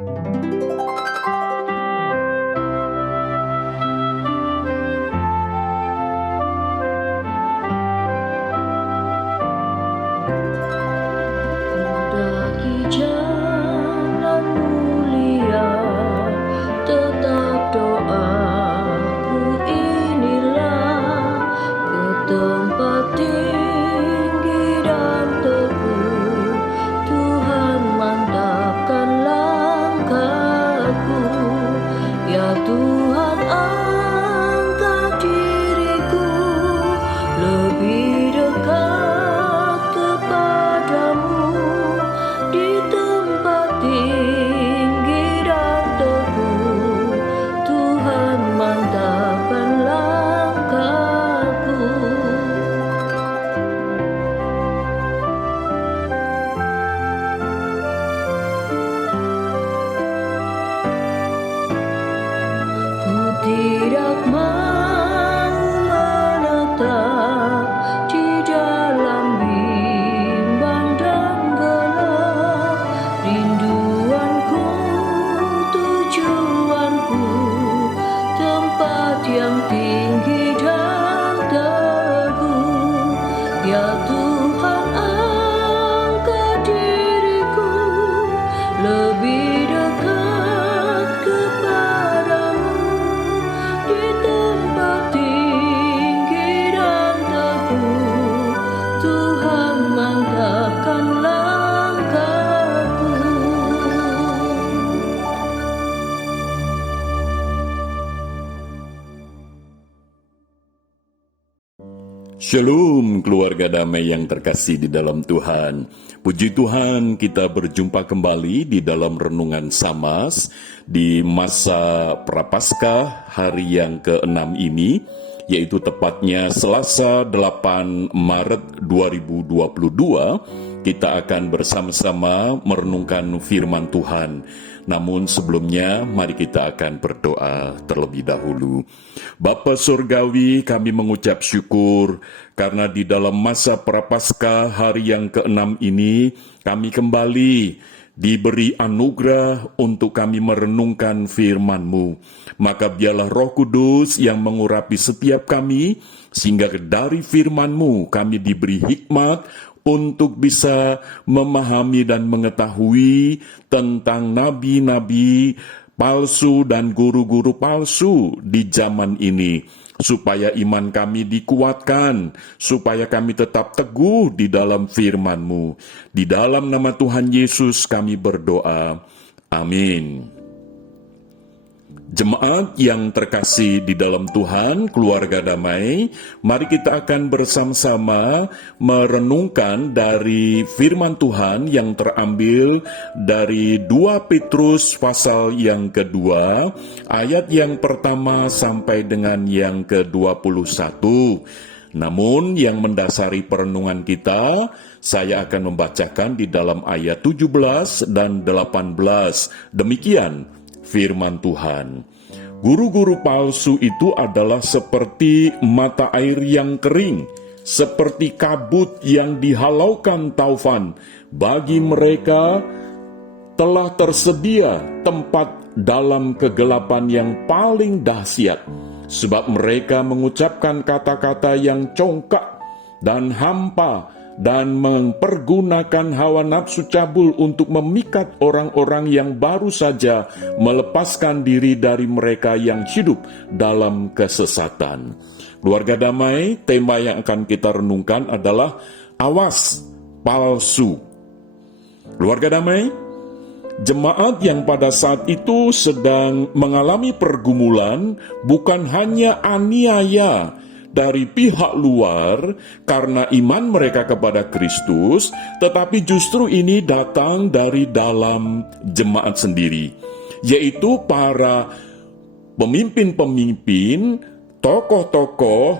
Mendaki jalan mulia, tetap doaku inilah, ke tempat tinggi dan teguh, Tuhan mantapkan langkahku. Ya Tuhan, angkat diriku lebih dekat kepadamu, di tempat tinggi dan teguh, Tuhan mantapkan langkahku. Ku tidak mau menetap di dalam bimbang dan gelap. Rinduanku, tujuanku, tempat yang tinggi dan teguh. Ya Tuhan, angkat diriku lebih dekat kepadamu, di tempat tinggi dan teguh, Tuhan mantapkan langkahku. Shalom keluarga damai yang terkasih di dalam Tuhan. Puji Tuhan, kita berjumpa kembali di dalam renungan Samas di masa Prapaskah hari yang ke-6 ini, yaitu tepatnya Selasa 8 Maret 2022. Kita akan bersama-sama merenungkan firman Tuhan. Namun sebelumnya, mari kita akan berdoa terlebih dahulu. Bapa Surgawi, kami mengucap syukur karena di dalam masa Prapaskah hari yang ke-6 ini, kami kembali diberi anugerah untuk kami merenungkan firman-Mu. Maka biarlah Roh Kudus yang mengurapi setiap kami, sehingga dari firman-Mu kami diberi hikmat untuk bisa memahami dan mengetahui tentang nabi-nabi palsu dan guru-guru palsu di zaman ini, supaya iman kami dikuatkan, supaya kami tetap teguh di dalam firman-Mu. Di dalam nama Tuhan Yesus kami berdoa. Amin. Jemaat yang terkasih di dalam Tuhan, keluarga damai, mari kita akan bersama-sama merenungkan dari firman Tuhan yang terambil dari 2 Petrus pasal yang kedua, ayat yang pertama sampai dengan yang ke-21. Namun yang mendasari perenungan kita, saya akan membacakan di dalam ayat 17 dan 18. Demikian firman Tuhan. Guru-guru palsu itu adalah seperti mata air yang kering, seperti kabut yang dihalaukan taufan. Bagi mereka telah tersedia tempat dalam kegelapan yang paling dahsyat, sebab mereka mengucapkan kata-kata yang congkak dan hampa, dan mempergunakan hawa nafsu cabul untuk memikat orang-orang yang baru saja melepaskan diri dari mereka yang hidup dalam kesesatan. Keluarga damai, tema yang akan kita renungkan adalah awas palsu. Keluarga damai, jemaat yang pada saat itu sedang mengalami pergumulan bukan hanya aniaya dari pihak luar karena iman mereka kepada Kristus, tetapi justru ini datang dari dalam jemaat sendiri, yaitu para pemimpin-pemimpin, tokoh-tokoh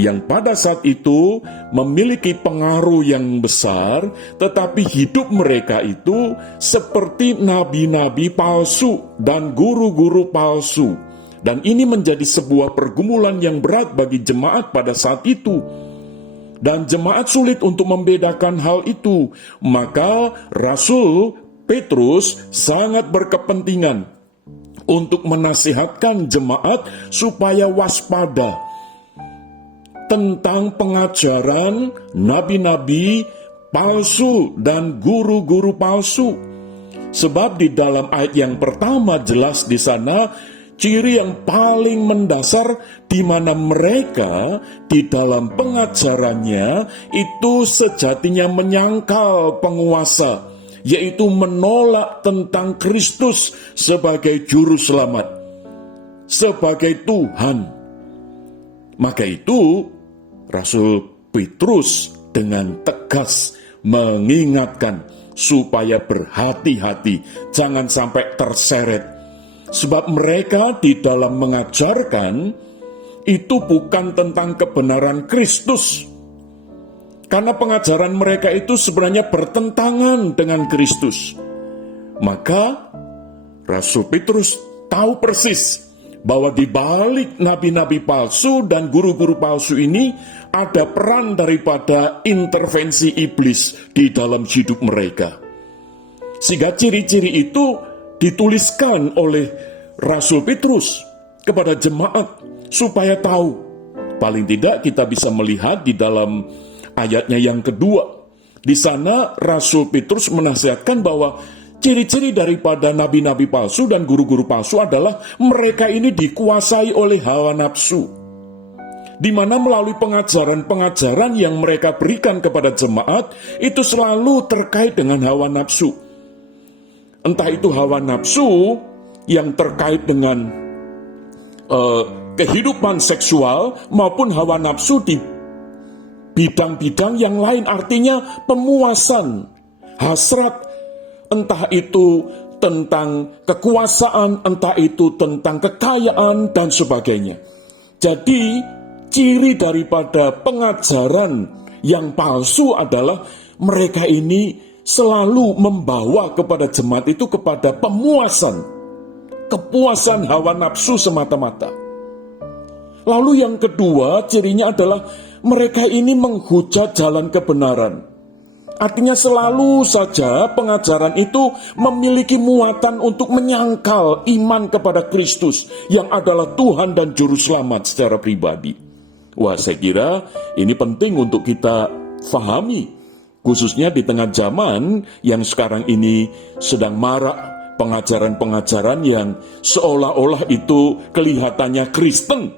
yang pada saat itu memiliki pengaruh yang besar, tetapi hidup mereka itu seperti nabi-nabi palsu dan guru-guru palsu. Dan ini menjadi sebuah pergumulan yang berat bagi jemaat pada saat itu. Dan jemaat sulit untuk membedakan hal itu. Maka Rasul Petrus sangat berkepentingan untuk menasihatkan jemaat supaya waspada tentang pengajaran nabi-nabi palsu dan guru-guru palsu. Sebab di dalam ayat yang pertama jelas di sana ciri yang paling mendasar di mana mereka di dalam pengajarannya itu sejatinya menyangkal penguasa, yaitu menolak tentang Kristus sebagai juru selamat, sebagai Tuhan. Maka itu Rasul Petrus dengan tegas mengingatkan supaya berhati-hati, jangan sampai terseret. Sebab mereka di dalam mengajarkan itu bukan tentang kebenaran Kristus. Karena pengajaran mereka itu sebenarnya bertentangan dengan Kristus. Maka Rasul Petrus tahu persis bahwa di balik nabi-nabi palsu dan guru-guru palsu ini ada peran daripada intervensi iblis di dalam hidup mereka. Sehingga ciri-ciri itu dituliskan oleh Rasul Petrus kepada jemaat supaya tahu. Paling tidak kita bisa melihat di dalam ayatnya yang kedua. Di sana Rasul Petrus menasihatkan bahwa ciri-ciri daripada nabi-nabi palsu dan guru-guru palsu adalah mereka ini dikuasai oleh hawa nafsu, di mana melalui pengajaran-pengajaran yang mereka berikan kepada jemaat itu selalu terkait dengan hawa nafsu. Entah itu hawa nafsu yang terkait dengan kehidupan seksual maupun hawa nafsu di bidang-bidang yang lain, artinya pemuasan hasrat, entah itu tentang kekuasaan, entah itu tentang kekayaan dan sebagainya. Jadi ciri daripada pengajaran yang palsu adalah mereka ini selalu membawa kepada jemaat itu kepada kepuasan hawa nafsu semata-mata. Lalu yang kedua cirinya adalah mereka ini menghujat jalan kebenaran. Artinya selalu saja pengajaran itu memiliki muatan untuk menyangkal iman kepada Kristus yang adalah Tuhan dan Juru Selamat secara pribadi. Wah, saya kira ini penting untuk kita fahami, khususnya di tengah zaman yang sekarang ini sedang marak pengajaran-pengajaran yang seolah-olah itu kelihatannya Kristen,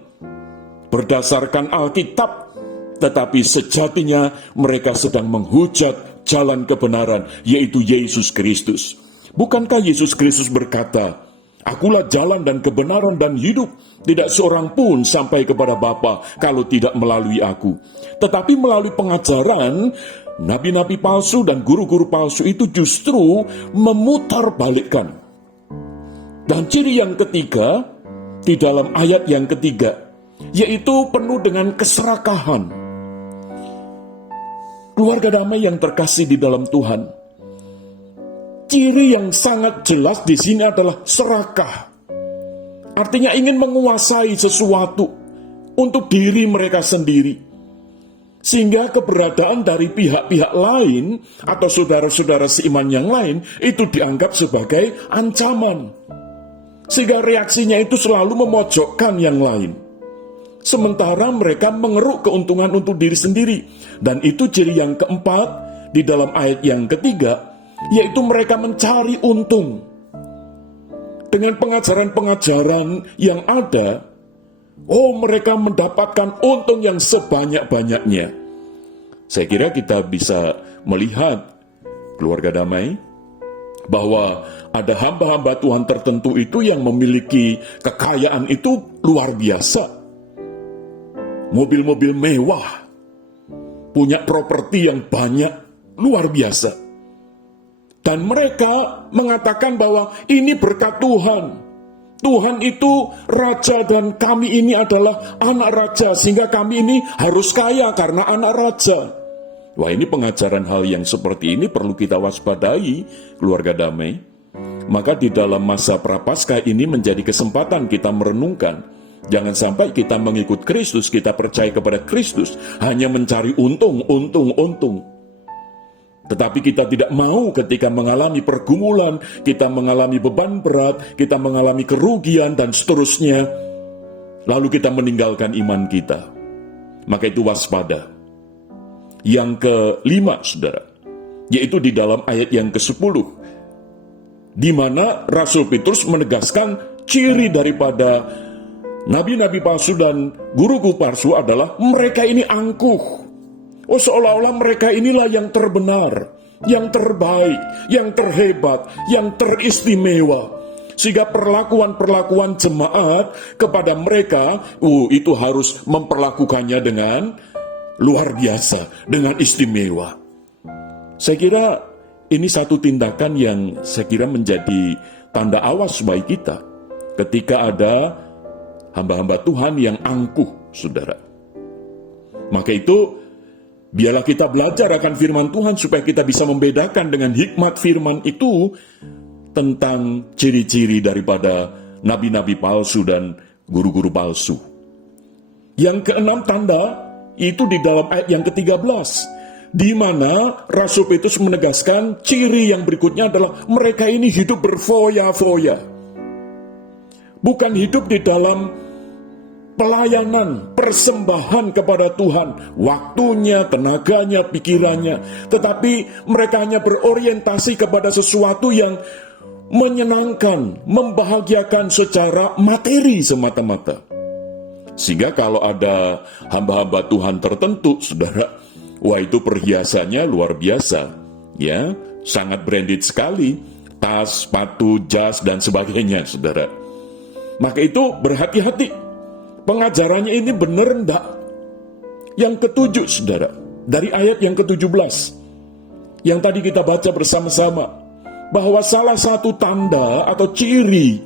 berdasarkan Alkitab, tetapi sejatinya mereka sedang menghujat jalan kebenaran, yaitu Yesus Kristus. Bukankah Yesus Kristus berkata, "Akulah jalan dan kebenaran dan hidup, tidak seorang pun sampai kepada Bapa kalau tidak melalui aku." Tetapi melalui pengajaran nabi-nabi palsu dan guru-guru palsu itu justru memutarbalikkan. Dan ciri yang ketiga di dalam ayat yang ketiga, yaitu penuh dengan keserakahan. Keluarga damai yang terkasih di dalam Tuhan, ciri yang sangat jelas di sini adalah serakah. Artinya ingin menguasai sesuatu untuk diri mereka sendiri, sehingga keberadaan dari pihak-pihak lain atau saudara-saudara seiman yang lain itu dianggap sebagai ancaman, sehingga reaksinya itu selalu memojokkan yang lain. Sementara mereka mengeruk keuntungan untuk diri sendiri. Dan itu ciri yang keempat di dalam ayat yang ketiga, yaitu mereka mencari untung. Dengan pengajaran-pengajaran yang ada, mereka mendapatkan untung yang sebanyak-banyaknya. Saya kira kita bisa melihat, keluarga damai, bahwa ada hamba-hamba Tuhan tertentu itu yang memiliki kekayaan itu luar biasa. Mobil-mobil mewah, punya properti yang banyak, luar biasa. Dan mereka mengatakan bahwa ini berkat Tuhan. Tuhan itu raja dan kami ini adalah anak raja, sehingga kami ini harus kaya karena anak raja. Wah, ini pengajaran hal yang seperti ini perlu kita waspadai, keluarga damai. Maka di dalam masa Prapaskah ini menjadi kesempatan kita merenungkan. Jangan sampai kita mengikut Kristus, kita percaya kepada Kristus, hanya mencari untung. Tetapi kita tidak mau ketika mengalami pergumulan, kita mengalami beban berat, kita mengalami kerugian dan seterusnya, lalu kita meninggalkan iman kita. Maka itu waspada. Yang kelima, saudara, yaitu di dalam ayat yang ke-10, di mana Rasul Petrus menegaskan ciri daripada nabi-nabi palsu dan guru-guru palsu adalah mereka ini angkuh. Oh, seolah-olah mereka inilah yang terbenar, yang terbaik, yang terhebat, yang teristimewa. Sehingga perlakuan-perlakuan jemaat kepada mereka, itu harus memperlakukannya dengan luar biasa, dengan istimewa. Saya kira ini satu tindakan yang saya kira menjadi tanda awas bagi kita ketika ada hamba-hamba Tuhan yang angkuh, saudara. Maka itu, biarlah kita belajar akan firman Tuhan supaya kita bisa membedakan dengan hikmat firman itu tentang ciri-ciri daripada nabi-nabi palsu dan guru-guru palsu. Yang keenam tanda itu di dalam ayat yang ke-13, di mana Rasul Petrus menegaskan ciri yang berikutnya adalah mereka ini hidup berfoya-foya. Bukan hidup di dalam pelayanan, persembahan kepada Tuhan, waktunya, tenaganya, pikirannya, tetapi mereka hanya berorientasi kepada sesuatu yang menyenangkan, membahagiakan secara materi semata-mata. Sehingga kalau ada hamba-hamba Tuhan tertentu, saudara, wah itu perhiasannya luar biasa, ya, sangat branded sekali, tas, sepatu, jas, dan sebagainya, saudara. Maka itu berhati-hati. Pengajarannya ini benar enggak? Yang ketujuh, saudara, dari ayat yang ke-17, yang tadi kita baca bersama-sama, bahwa salah satu tanda atau ciri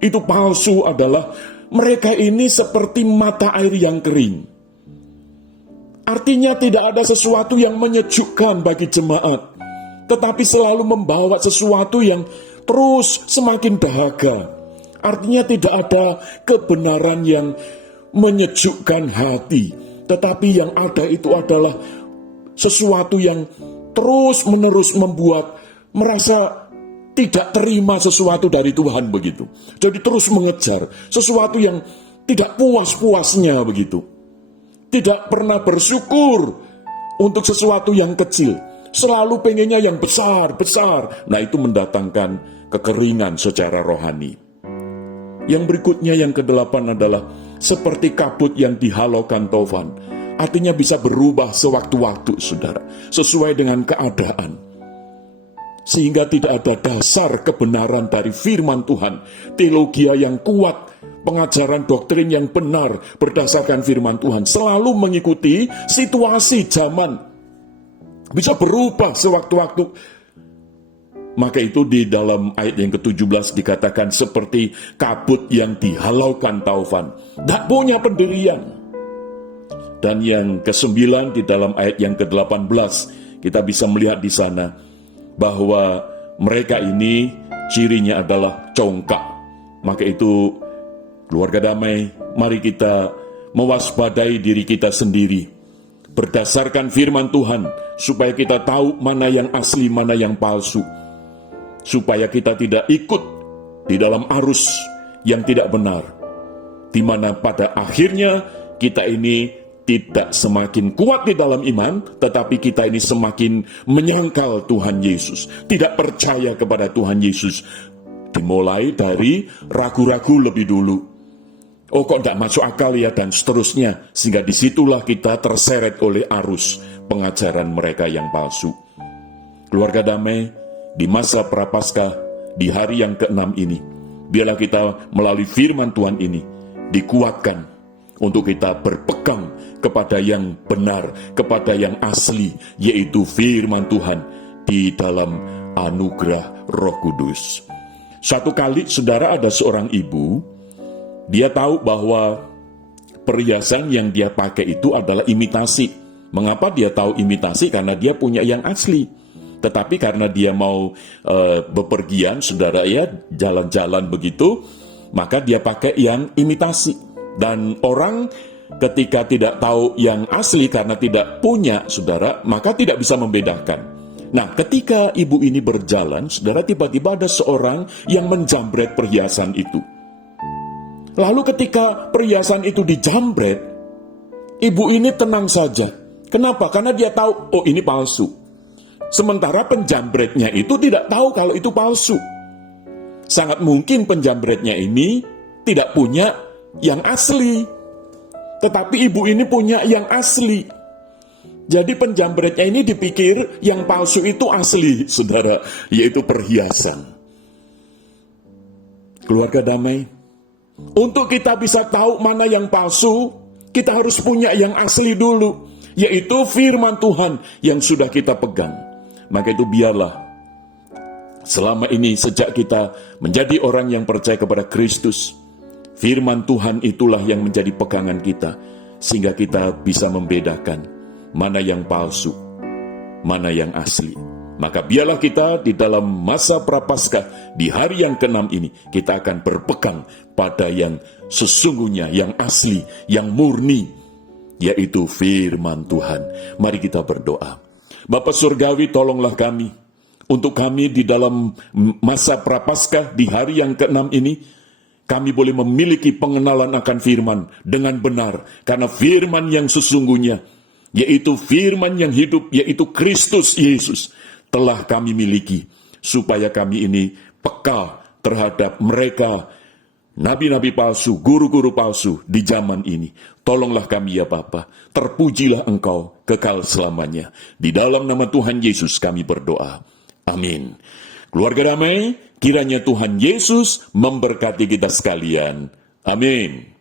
itu palsu adalah mereka ini seperti mata air yang kering. Artinya tidak ada sesuatu yang menyejukkan bagi jemaat, tetapi selalu membawa sesuatu yang terus semakin dahaga. Artinya tidak ada kebenaran yang menyejukkan hati, tetapi yang ada itu adalah sesuatu yang terus-menerus membuat merasa tidak terima sesuatu dari Tuhan begitu. Jadi terus mengejar sesuatu yang tidak puas-puasnya begitu. Tidak pernah bersyukur untuk sesuatu yang kecil. Selalu pengennya yang besar-besar. Nah, itu mendatangkan kekeringan secara rohani. Yang berikutnya yang ke-8 adalah seperti kabut yang dihalaukan taufan. Artinya bisa berubah sewaktu-waktu, saudara, sesuai dengan keadaan. Sehingga tidak ada dasar kebenaran dari firman Tuhan, teologi yang kuat, pengajaran doktrin yang benar berdasarkan firman Tuhan, selalu mengikuti situasi zaman. Bisa berubah sewaktu-waktu. Maka itu di dalam ayat yang ke-17 dikatakan seperti kabut yang dihalaukan taufan. Tak punya pendirian. Dan yang ke-9 di dalam ayat yang ke-18 kita bisa melihat di sana bahwa mereka ini cirinya adalah congkak. Maka itu keluarga damai, mari kita mewaspadai diri kita sendiri berdasarkan firman Tuhan supaya kita tahu mana yang asli, mana yang palsu. Supaya kita tidak ikut di dalam arus yang tidak benar, di mana pada akhirnya kita ini tidak semakin kuat di dalam iman, tetapi kita ini semakin menyangkal Tuhan Yesus, tidak percaya kepada Tuhan Yesus. Dimulai dari ragu-ragu lebih dulu. Oh, kok tidak masuk akal ya, dan seterusnya. Sehingga disitulah kita terseret oleh arus pengajaran mereka yang palsu. Keluarga damai, di masa Prapaskah, di hari yang ke-6 ini, biarlah kita melalui firman Tuhan ini dikuatkan untuk kita berpegang kepada yang benar, kepada yang asli, yaitu firman Tuhan di dalam anugerah Roh Kudus. Suatu kali, saudara, ada seorang ibu, dia tahu bahwa perhiasan yang dia pakai itu adalah imitasi. Mengapa dia tahu imitasi? Karena dia punya yang asli. Tetapi karena dia mau bepergian, saudara ya, jalan-jalan begitu, maka dia pakai yang imitasi. Dan orang ketika tidak tahu yang asli karena tidak punya, saudara, maka tidak bisa membedakan. Nah, ketika ibu ini berjalan, saudara, tiba-tiba ada seorang yang menjambret perhiasan itu. Lalu ketika perhiasan itu dijambret, ibu ini tenang saja. Kenapa? Karena dia tahu, oh ini palsu. Sementara penjambretnya itu tidak tahu kalau itu palsu. Sangat mungkin penjambretnya ini tidak punya yang asli. Tetapi ibu ini punya yang asli. Jadi penjambretnya ini dipikir yang palsu itu asli, saudara, yaitu perhiasan. Keluarga damai, untuk kita bisa tahu mana yang palsu, kita harus punya yang asli dulu, yaitu firman Tuhan yang sudah kita pegang. Maka itu biarlah selama ini sejak kita menjadi orang yang percaya kepada Kristus, firman Tuhan itulah yang menjadi pegangan kita, sehingga kita bisa membedakan mana yang palsu, mana yang asli. Maka biarlah kita di dalam masa Prapaskah, di hari yang ke-6 ini, kita akan berpegang pada yang sesungguhnya, yang asli, yang murni, yaitu firman Tuhan. Mari kita berdoa. Bapa Surgawi, tolonglah kami, untuk kami di dalam masa Prapaskah, di hari yang ke-6 ini, kami boleh memiliki pengenalan akan firman dengan benar. Karena firman yang sesungguhnya, yaitu firman yang hidup, yaitu Kristus Yesus, telah kami miliki. Supaya kami ini peka terhadap mereka, nabi-nabi palsu, guru-guru palsu di zaman ini. Tolonglah kami ya Bapa, terpujilah Engkau kekal selamanya. Di dalam nama Tuhan Yesus kami berdoa. Amin. Keluarga damai, kiranya Tuhan Yesus memberkati kita sekalian. Amin.